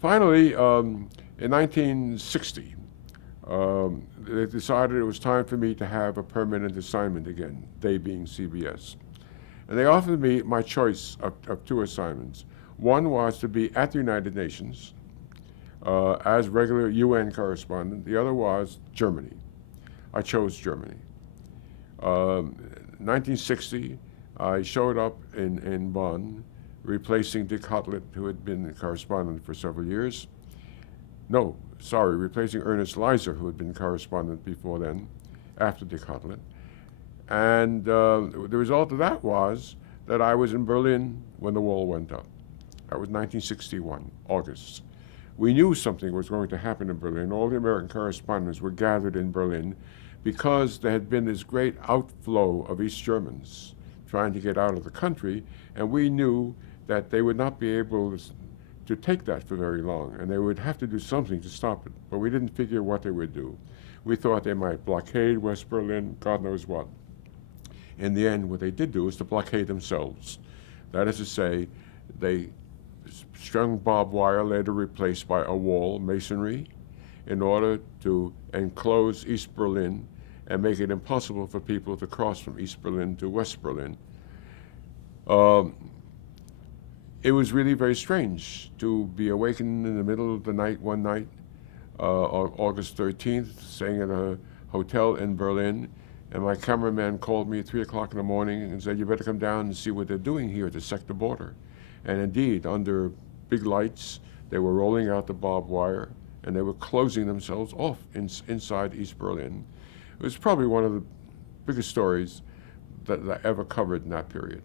Finally, in 1960, they decided it was time for me to have a permanent assignment again, they being CBS. And they offered me my choice of two assignments. One was to be at the United Nations as regular UN correspondent. The other was Germany. I chose Germany. 1960, I showed up in Bonn, replacing Dick Hotlett, who had been a correspondent for several years. No, sorry, replacing Ernest Leiser, who had been correspondent before then, after Dick Hotlett. And the result of that was that I was in Berlin when the wall went up. That was 1961, August. We knew something was going to happen in Berlin. All the American correspondents were gathered in Berlin because there had been this great outflow of East Germans trying to get out of the country, and we knew that they would not be able to take that for very long, and they would have to do something to stop it. But we didn't figure what they would do. We thought they might blockade West Berlin, God knows what. In the end, what they did do is to blockade themselves. That is to say, they strung barbed wire, later replaced by a wall, masonry, in order to enclose East Berlin and make it impossible for people to cross from East Berlin to West Berlin. It was really very strange to be awakened in the middle of the night one night, August 13th, staying at a hotel in Berlin, and my cameraman called me at 3 o'clock in the morning and said, "You better come down and see what they're doing here to sector border." And indeed, under big lights, they were rolling out the barbed wire, and they were closing themselves off inside East Berlin. It was probably one of the biggest stories that I ever covered in that period.